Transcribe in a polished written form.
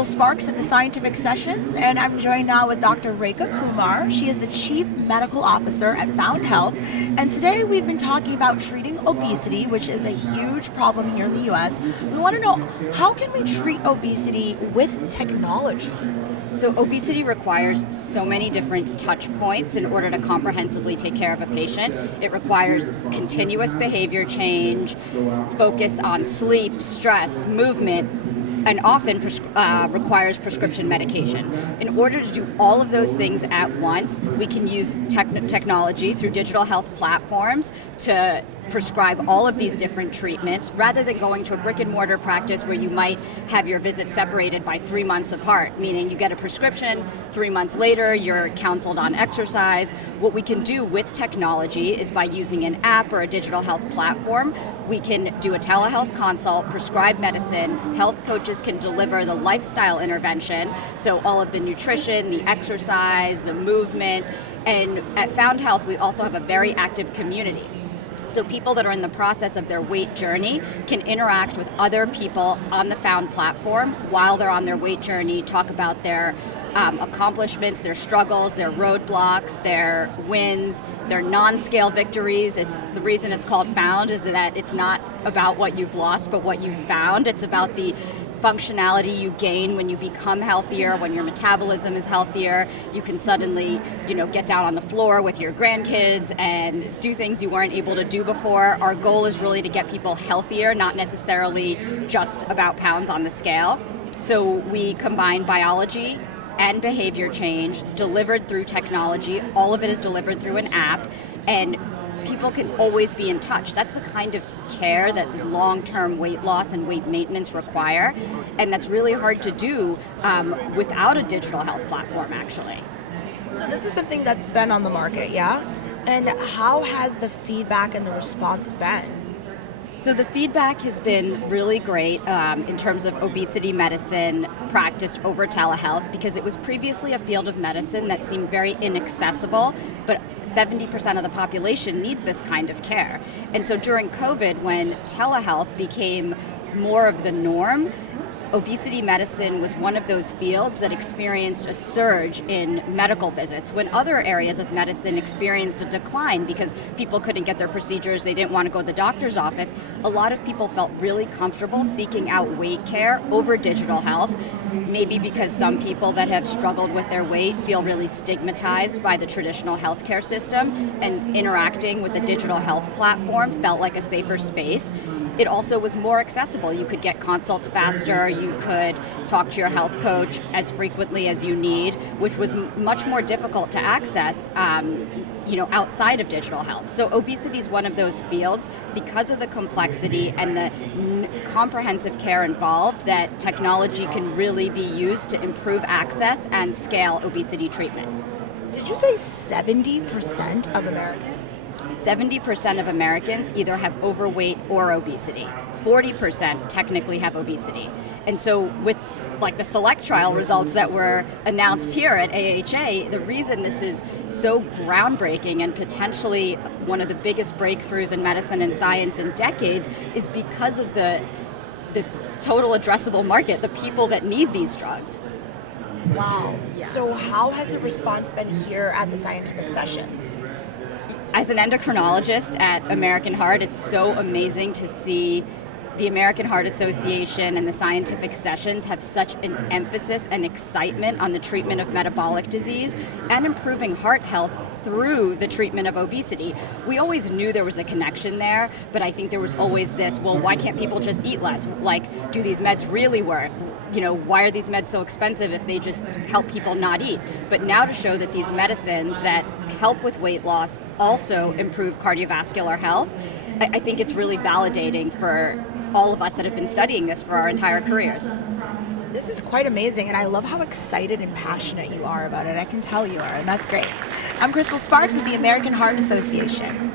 Crystal Sparks at the Scientific Sessions, and I'm joined now with Dr. Rekah Kumar. She is the Chief Medical Officer at Found Health, and today we've been talking about treating obesity, which is a huge problem here in the U.S. We want to know, how can we treat obesity with technology? So obesity requires so many different touch points in order to comprehensively take care of a patient. It requires continuous behavior change, focus on sleep, stress, movement, and often requires prescription medication. In order to do all of those things at once, we can use technology through digital health platforms to prescribe all of these different treatments rather than going to a brick and mortar practice where you might have your visits separated by 3 months apart, meaning you get a prescription, 3 months later you're counseled on exercise. What we can do with technology is by using an app or a digital health platform, we can do a telehealth consult, prescribe medicine, health coaches can deliver the lifestyle intervention, so all of the nutrition, the exercise, the movement, and at Found Health we also have a very active community. So people that are in the process of their weight journey can interact with other people on the Found platform while they're on their weight journey, talk about their accomplishments, their struggles, their roadblocks, their wins, their non-scale victories. It's the reason it's called Found is that it's not about what you've lost, but what you've found. It's about the functionality you gain when you become healthier, when your metabolism is healthier. You can suddenly, get down on the floor with your grandkids and do things you weren't able to do before. Our goal is really to get people healthier, not necessarily just about pounds on the scale. So we combine biology and behavior change delivered through technology. All of it is delivered through an app, and people can always be in touch. That's the kind of care that long-term weight loss and weight maintenance require, and that's really hard to do without a digital health platform, actually. So this is something that's been on the market, yeah? And how has the feedback and the response been? So the feedback has been really great in terms of obesity medicine practiced over telehealth, because it was previously a field of medicine that seemed very inaccessible, but 70% of the population needs this kind of care. And so during COVID, when telehealth became more of the norm, obesity medicine was one of those fields that experienced a surge in medical visits when other areas of medicine experienced a decline because people couldn't get their procedures, they didn't want to go to the doctor's office. A lot of people felt really comfortable seeking out weight care over digital health, maybe because some people that have struggled with their weight feel really stigmatized by the traditional healthcare system, and interacting with the digital health platform felt like a safer space. It also was more accessible. You could get consults faster, you could talk to your health coach as frequently as you need, which was much more difficult to access outside of digital health. So obesity is one of those fields, because of the complexity and the comprehensive care involved, that technology can really be used to improve access and scale obesity treatment. Did you say 70% of Americans? 70% of Americans either have overweight or obesity. 40% technically have obesity. And so with the SELECT trial results that were announced here at AHA, the reason this is so groundbreaking and potentially one of the biggest breakthroughs in medicine and science in decades is because of the total addressable market, the people that need these drugs. Wow. Yeah. So how has the response been here at the Scientific Sessions? As an endocrinologist at American Heart, it's so amazing to see the American Heart Association and the Scientific Sessions have such an emphasis and excitement on the treatment of metabolic disease and improving heart health through the treatment of obesity. We always knew there was a connection there, but I think there was always this, well, why can't people just eat less? Do these meds really work? Why are these meds so expensive if they just help people not eat? But now to show that these medicines that help with weight loss also improve cardiovascular health, I think it's really validating for all of us that have been studying this for our entire careers. This is quite amazing, and I love how excited and passionate you are about it. I can tell you are, and that's great. I'm Crystal Sparks with the American Heart Association.